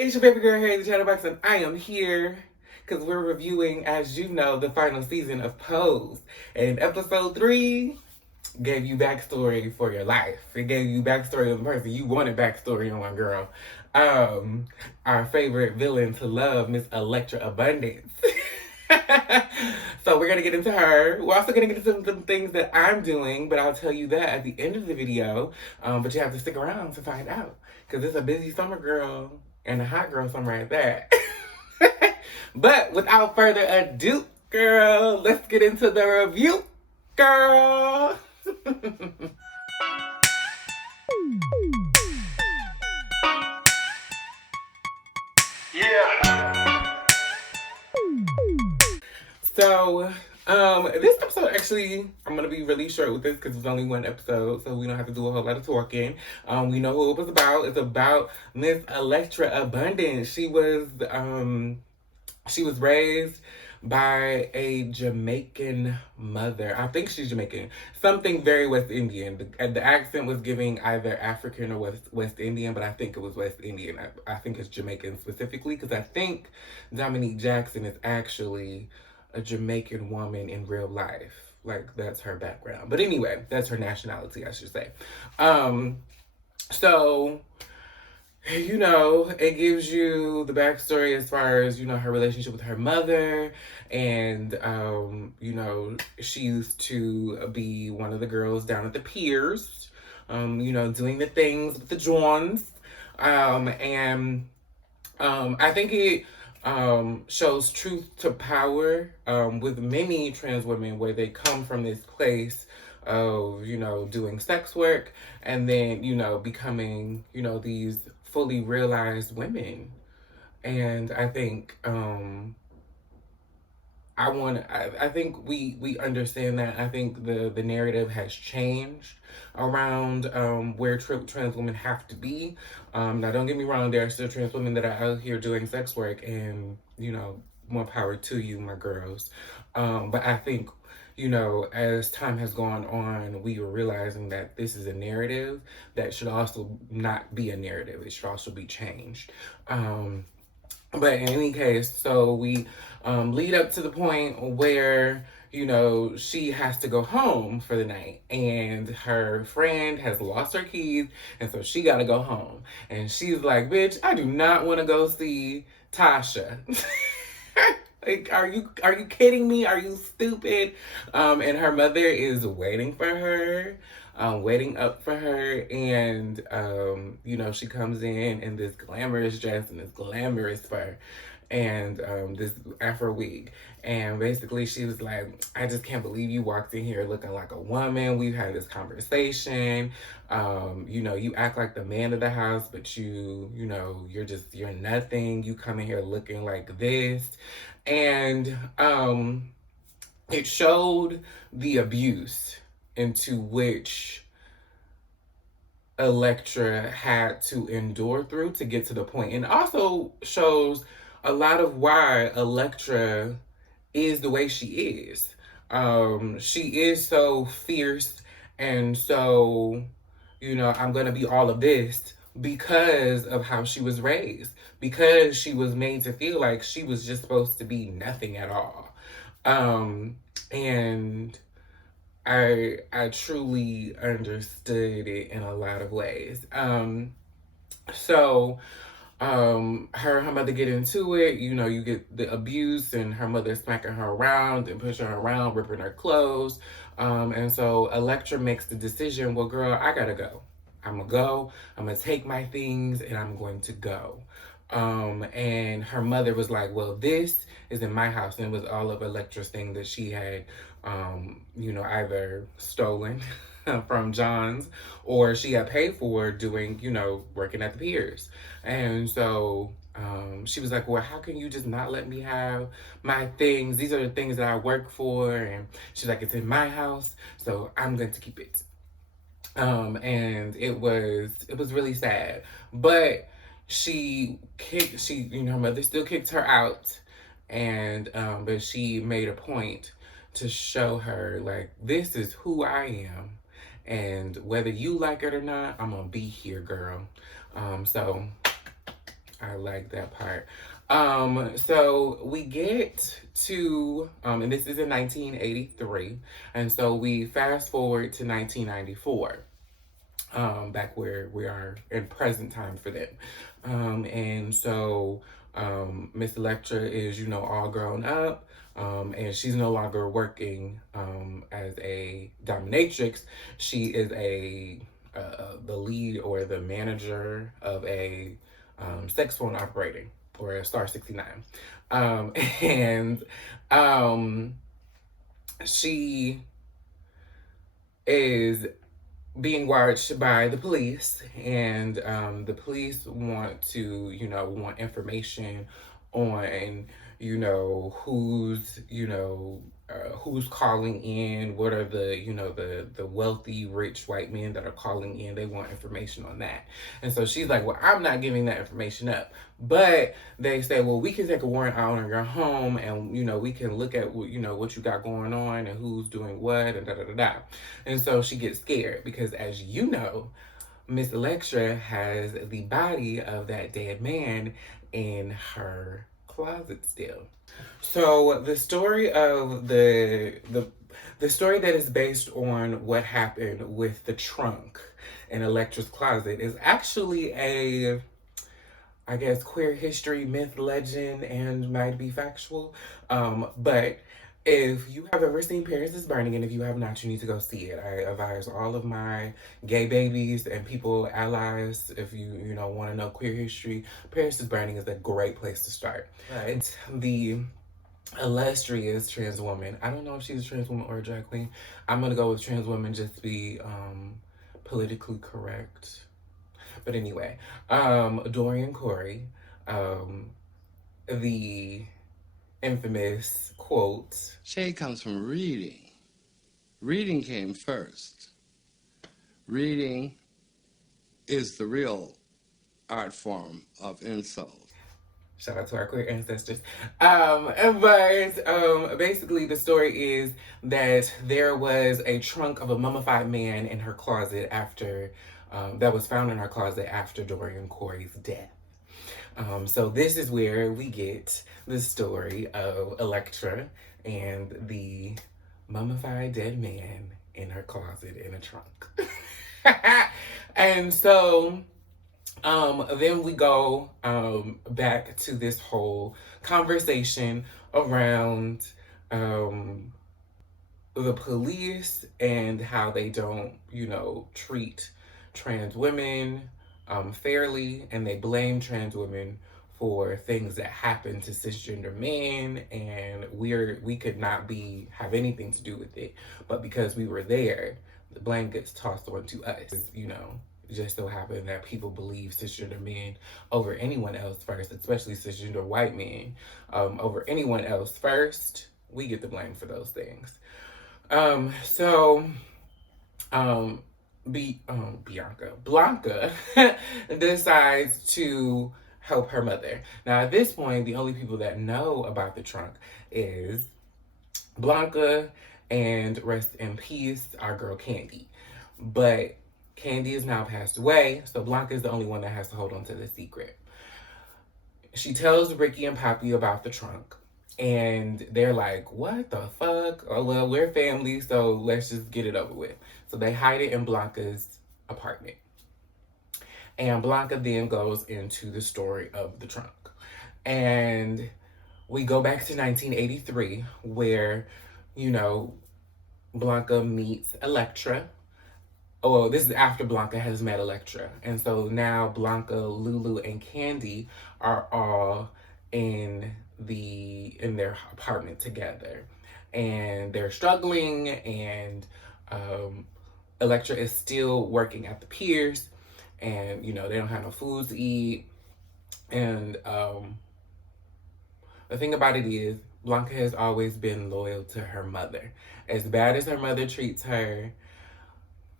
It's your baby girl Harri, the Chatterbox, and I am here because we're reviewing, as you know, the final season of Pose. And episode 3 gave you backstory for your life. It gave you backstory on the person you wanted backstory on, girl. Our favorite villain to love, Miss Elektra Abundance. So we're gonna get into her. We're also gonna get into some things that I'm doing, but I'll tell you that at the end of the video. But you have to stick around to find out, because it's a busy summer, girl, and a hot girl summer at that. But without further ado, girl, let's get into the review, girl. Yeah. So, this episode actually, I'm gonna be really short with this because it's only one episode, so we don't have to do a whole lot of talking. We know who it was about. It's about Miss Elektra Abundance. She was raised by a Jamaican mother. I think she's Jamaican. Something very West Indian. The accent was giving either African or West Indian, but I think it was West Indian. I think it's Jamaican specifically, because I think Dominique Jackson is actually a Jamaican woman in real life. Like, that's her background. But anyway, that's her nationality, I should say. So, you know, it gives you the backstory as far as, you know, her relationship with her mother. And, you know, she used to be one of the girls down at the piers, you know, doing the things with the Johns. I think it shows truth to power with many trans women, where they come from this place of, you know, doing sex work and then, you know, becoming, you know, these fully realized women. And I think I think we understand that. I think the narrative has changed around where trans women have to be. Now, don't get me wrong, there are still trans women that are out here doing sex work, and, you know, more power to you, my girls. But I think, you know, as time has gone on, we are realizing that this is a narrative that should also not be a narrative. It should also be changed. But in any case, so we lead up to the point where, you know, she has to go home for the night, and her friend has lost her keys, and so she got to go home. And she's like, bitch, I do not want to go see Tasha. Like, are you kidding me? Are you stupid? And her mother is waiting for her, waiting up for her. And, you know, she comes in this glamorous dress and this glamorous fur and this Afro wig. And basically she was like, I just can't believe you walked in here looking like a woman. We've had this conversation. You know, you act like the man of the house, but you know, you're nothing. You come in here looking like this. And it showed the abuse into which Elektra had to endure through to get to the point. And also shows a lot of why Elektra is the way she is. She is so fierce and so, you know, I'm gonna be all of this because of how she was raised, because she was made to feel like she was just supposed to be nothing at all. And I truly understood it in a lot of ways. So her mother get into it, you know, you get the abuse and her mother smacking her around and pushing her around, ripping her clothes. And so Elektra makes the decision, well, girl, I gotta go. I'm gonna take my things and I'm going to go. And her mother was like, well, this is in my house. And it was all of Elektra's thing that she had, you know, either stolen from John's or she had paid for doing, you know, working at the piers. And so she was like, well, how can you just not let me have my things? These are the things that I work for. And she's like, it's in my house, so I'm going to keep it. And it was really sad. But you know, her mother still kicked her out. And but she made a point to show her, like, this is who I am. And whether you like it or not, I'm gonna be here, girl. So I like that part. So we get to, and this is in 1983, and so we fast forward to 1994, back where we are in present time for them. And so Miss Elektra is, all grown up, and she's no longer working as a dominatrix. She is the lead or the manager of a sex phone operating or a Star 69. And she is being watched by the police, and the police want information on who's calling in, what are the wealthy rich white men that are calling in. They want information on that. And so she's like, well, I'm not giving that information up. But they say, well, we can take a warrant out on your home, and we can look at what you got going on and who's doing what, and da da da da. And so she gets scared because, as you know, Miss Elektra has the body of that dead man in her closet still. So the story of the story that is based on what happened with the trunk in Elektra's closet is actually a, I guess, queer history, myth, legend, and might be factual. But if you have ever seen Paris is Burning, and if you have not, you need to go see it. I advise all of my gay babies and people, allies, if you want to know queer history, Paris is Burning is a great place to start. Right. The illustrious trans woman. I don't know if she's a trans woman or a drag queen. I'm gonna go with trans woman just to be politically correct. But anyway, Dorian Corey, the infamous quote, Shade comes from reading. Reading came first. Reading is the real art form of insult. Shout out to our queer ancestors. Basically, the story is that there was a trunk of a mummified man in her closet that was found in her closet after Dorian Corey's death. So this is where we get the story of Elektra and the mummified dead man in her closet in a trunk. And so then we go back to this whole conversation around the police and how they don't, treat trans women fairly, and they blame trans women for things that happen to cisgender men, and we could not have anything to do with it, but because we were there, the blame gets tossed onto us. It just so happened that people believe cisgender men over anyone else first, especially cisgender white men over anyone else first. We get the blame for those things. Blanca decides to help her mother. Now, at this point, the only people that know about the trunk is Blanca and, rest in peace, our girl Candy. But Candy is now passed away, so Blanca is the only one that has to hold on to the secret. She tells Ricky and Poppy about the trunk, and they're like, what the fuck? Oh, well, we're family, so let's just get it over with. So they hide it in Blanca's apartment. And Blanca then goes into the story of the trunk. And we go back to 1983, where, Blanca meets Elektra. Oh, this is after Blanca has met Elektra. And so now Blanca, Lulu, and Candy are all in their apartment together. And they're struggling, and Elektra is still working at the piers, and they don't have no food to eat. And the thing about it is, Blanca has always been loyal to her mother. As bad as her mother treats her,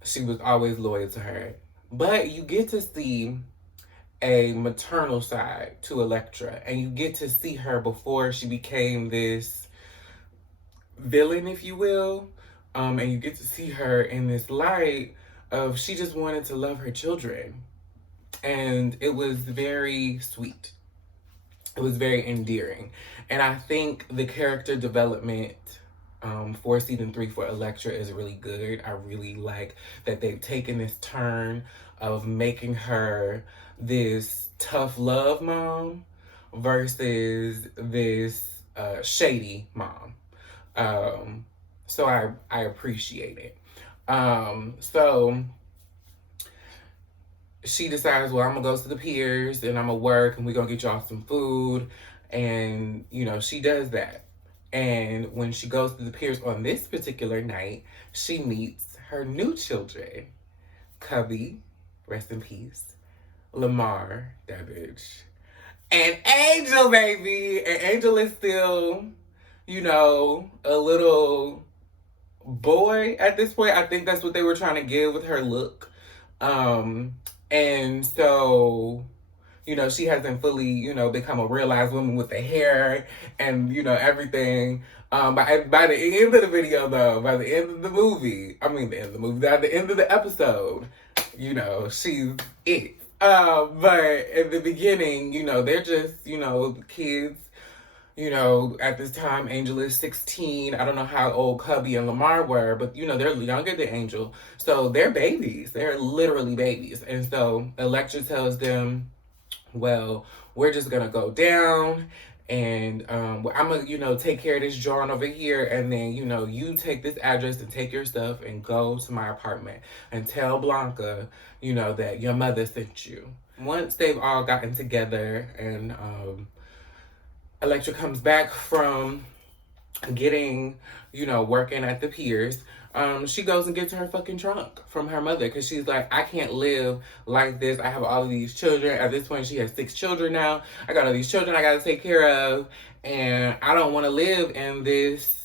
she was always loyal to her. But you get to see a maternal side to Elektra, and you get to see her before she became this villain, if you will. And you get to see her in this light of she just wanted to love her children. And it was very sweet. It was very endearing. And I think the character development for season 3 for Elektra is really good. I really like that they've taken this turn of making her this tough love mom versus this shady mom. Um, so I appreciate it. So she decides, well, I'm gonna go to the piers and I'm gonna work and we're gonna get y'all some food. And, she does that. And when she goes to the piers on this particular night, she meets her new children, Cubby, rest in peace, Lamar, that bitch, and Angel, baby. And Angel is still, a little boy at this point. I think that's what they were trying to give with her look. Um, and so, she hasn't fully, become a realized woman with the hair and, everything. By the end of the video, though, by the end of the movie, by the end of the episode, she's it. But in the beginning, they're just, kids. At this time, Angel is 16. I don't know how old Cubby and Lamar were, but, they're younger than Angel. So they're babies. They're literally babies. And so Elektra tells them, well, we're just going to go down and I'm going to, take care of this John over here. And then, you take this address and take your stuff and go to my apartment and tell Blanca, that your mother sent you. Once they've all gotten together and Elektra comes back from getting, working at the piers, she goes and gets her fucking trunk from her mother because she's like, I can't live like this. I have all of these children. At this point, she has 6 children now. I got all these children I got to take care of, and I don't want to live in this,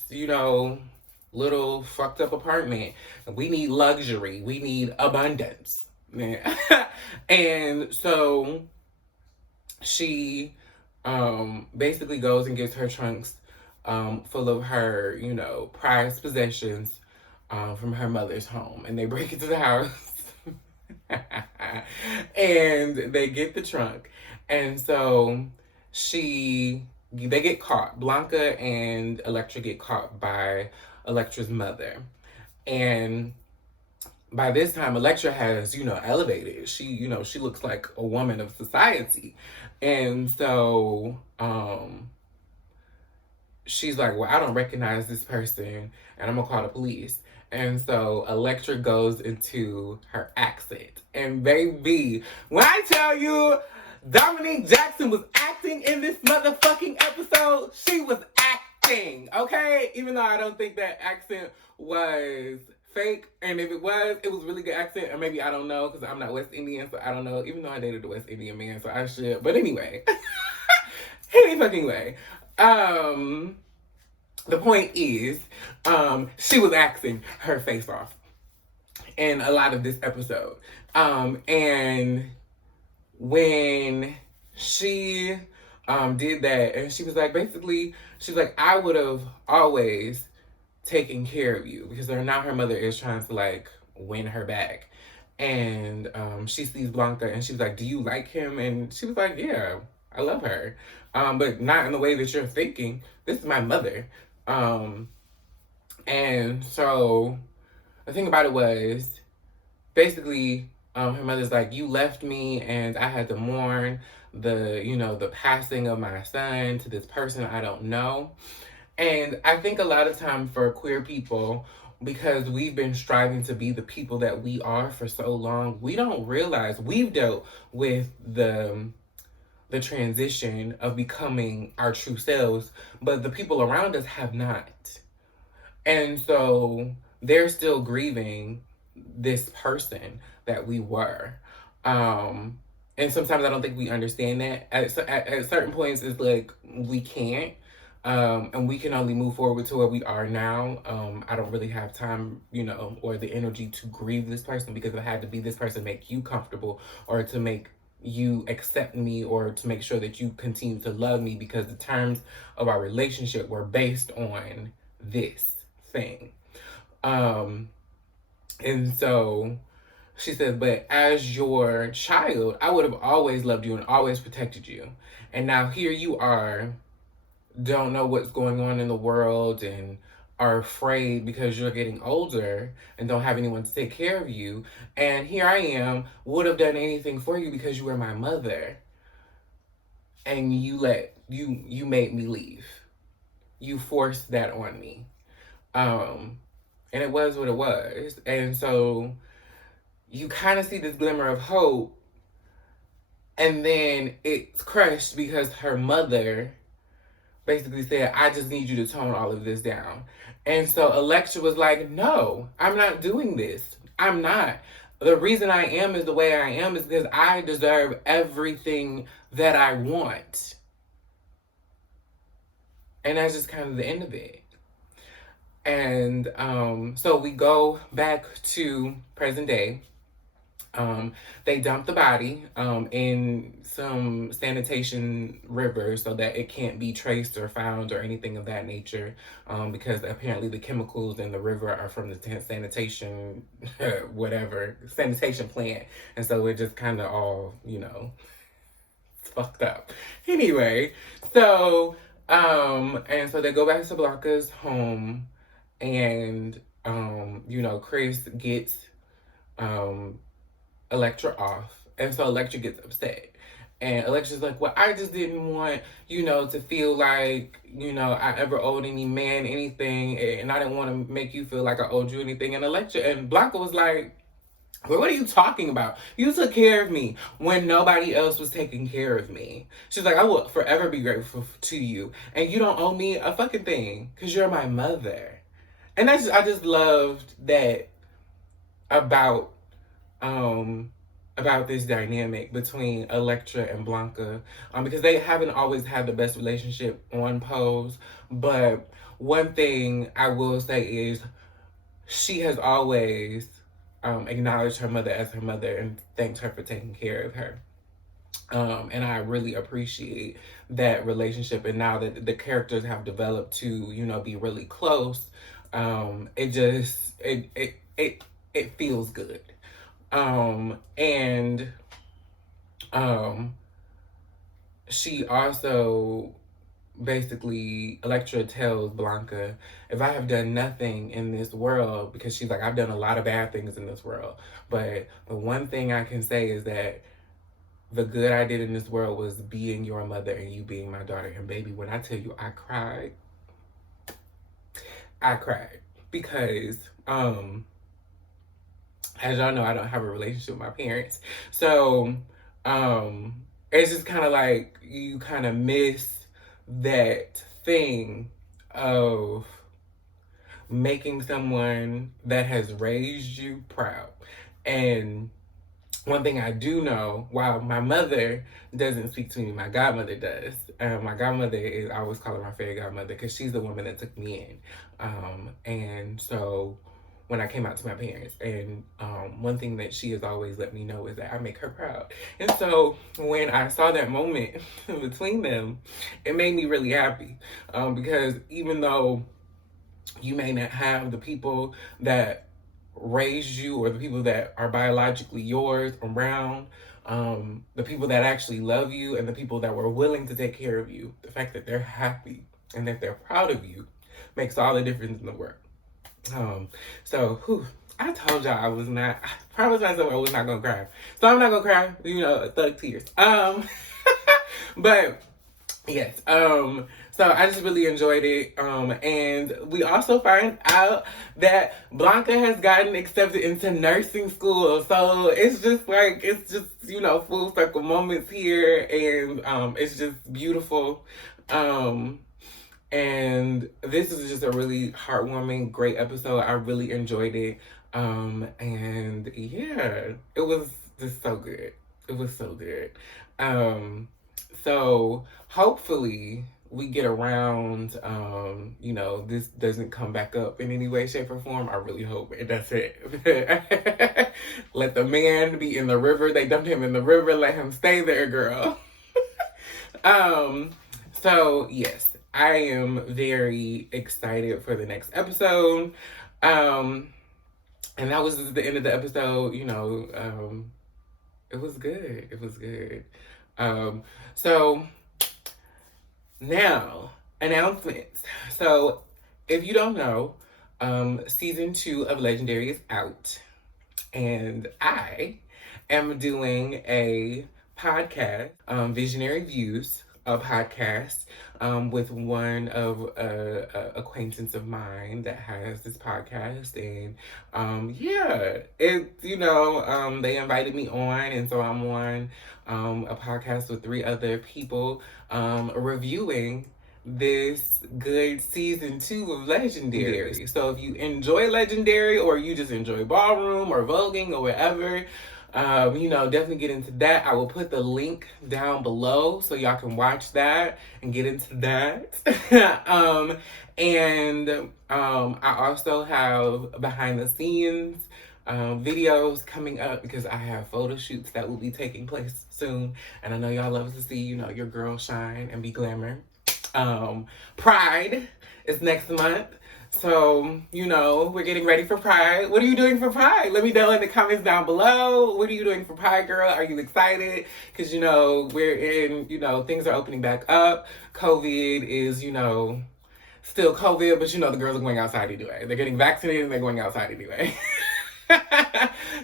little fucked up apartment. We need luxury. We need abundance. And so she basically goes and gets her trunks full of her, prized possessions from her mother's home. And they break into the house and they get the trunk. And so they get caught. Blanca and Elektra get caught by Elektra's mother. And by this time, Elektra has, elevated. She, she looks like a woman of society. And so, she's like, well, I don't recognize this person and I'm gonna call the police. And so Elektra goes into her accent. And baby, when I tell you Dominique Jackson was acting in this motherfucking episode, she was acting, okay? Even though I don't think that accent was fake. And if it was really good accent. Or maybe I don't know because I'm not West Indian, so I don't know. Even though I dated a West Indian man, so I should. But anyway, any fucking way. The point is, she was acting her face off in a lot of this episode. And when she did that, and she was like, basically, she's like, I would have always taken care of you because now her mother is trying to like win her back. And she sees Blanca and she was like, do you like him? And she was like, yeah, I love her. But not in the way that you're thinking. This is my mother. And so the thing about it was basically her mother's like, you left me and I had to mourn the passing of my son to this person I don't know. And I think a lot of time for queer people, because we've been striving to be the people that we are for so long, we don't realize we've dealt with the transition of becoming our true selves, but the people around us have not. And so they're still grieving this person that we were. And sometimes I don't think we understand that. At certain points, it's like we can't. And we can only move forward to where we are now. I don't really have time, or the energy to grieve this person because it had to be this person make you comfortable or to make you accept me or to make sure that you continue to love me because the terms of our relationship were based on this thing. And so She says, but as your child, I would have always loved you and always protected you. And now here you are, don't know what's going on in the world and are afraid because you're getting older and don't have anyone to take care of you. And here I am, would have done anything for you because you were my mother. And you made me leave. You forced that on me. Um, and it was what it was. And so you kind of see this glimmer of hope, and then it's crushed because her mother basically said, I just need you to tone all of this down. And so Elektra was like, no, I'm not doing this. I'm not. The reason I am is the way I am is because I deserve everything that I want. And that's just kind of the end of it. And so we go back to present day. They dumped the body in some sanitation river so that it can't be traced or found or anything of that nature, because apparently the chemicals in the river are from the sanitation, whatever, sanitation plant. And so it just kind of all, fucked up. Anyway, so, and so they go back to Blanca's home, and, Chris gets, Elektra off. And so Elektra gets upset. And Elektra's like, well, I just didn't want, to feel like, I ever owed any man anything. And I didn't want to make you feel like I owed you anything. And Elektra and Blanca was like, well, what are you talking about? You took care of me when nobody else was taking care of me. She's like, I will forever be grateful to you. And you don't owe me a fucking thing because you're my mother. And I just loved that about about this dynamic between Elektra and Blanca, because they haven't always had the best relationship on Pose. But one thing I will say is she has always acknowledged her mother as her mother and thanked her for taking care of her. And I really appreciate that relationship. And now that the characters have developed to, be really close, it just it feels good. And she also basically, Elektra tells Blanca, if I have done nothing in this world, because she's like, I've done a lot of bad things in this world, but the one thing I can say is that the good I did in this world was being your mother and you being my daughter. And baby, when I tell you I cried because as y'all know, I don't have a relationship with my parents. So it's just kind of like you kind of miss that thing of making someone that has raised you proud. And one thing I do know, while my mother doesn't speak to me, my godmother does. My godmother is, I always call her my fairy godmother because she's the woman that took me in. And so when I came out to my parents, and one thing that she has always let me know is that I make her proud. And so when I saw that moment between them, it made me really happy, because even though you may not have the people that raised you or the people that are biologically yours around, the people that actually love you and the people that were willing to take care of you, the fact that they're happy and that they're proud of you makes all the difference in the world. I told y'all I promised myself I was not gonna cry. So I'm not gonna cry, thug tears. But yes, so I just really enjoyed it. And we also find out that Blanca has gotten accepted into nursing school. So it's just full circle moments here, and it's just beautiful. And this is just a really heartwarming, great episode. I really enjoyed it. And yeah, it was just so good. It was so good. So hopefully we get around, this doesn't come back up in any way, shape, or form. I really hope it doesn't. Let the man be in the river. They dumped him in the river. Let him stay there, girl. So yes, I am very excited for the next episode. And that was the end of the episode. It was good. It was good. So now, announcements. So if you don't know, season 2 of Legendary is out, and I am doing a podcast, Visionary Views, a podcast, with one of acquaintance of mine that has this podcast, and yeah, they invited me on, and so I'm on a podcast with 3 other people, reviewing this good season 2 of Legendary. So if you enjoy Legendary, or you just enjoy ballroom or voguing or whatever, definitely get into that. I will put the link down below so y'all can watch that and get into that. I also have behind the scenes videos coming up, because I have photo shoots that will be taking place soon, and I know y'all love to see your girl shine and be glamour. Pride is next month. So, we're getting ready for Pride. What are you doing for Pride? Let me know in the comments down below. What are you doing for Pride, girl? Are you excited? Because, we're in, things are opening back up. COVID is, still COVID, but, the girls are going outside anyway. They're getting vaccinated and they're going outside anyway.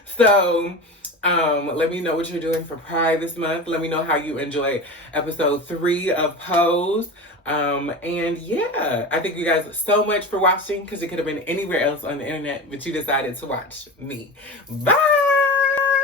So, let me know what you're doing for Pride this month. Let me know how you enjoyed episode 3 of Pose. And yeah, I thank you guys so much for watching, because it could have been anywhere else on the internet, but you decided to watch me. Bye!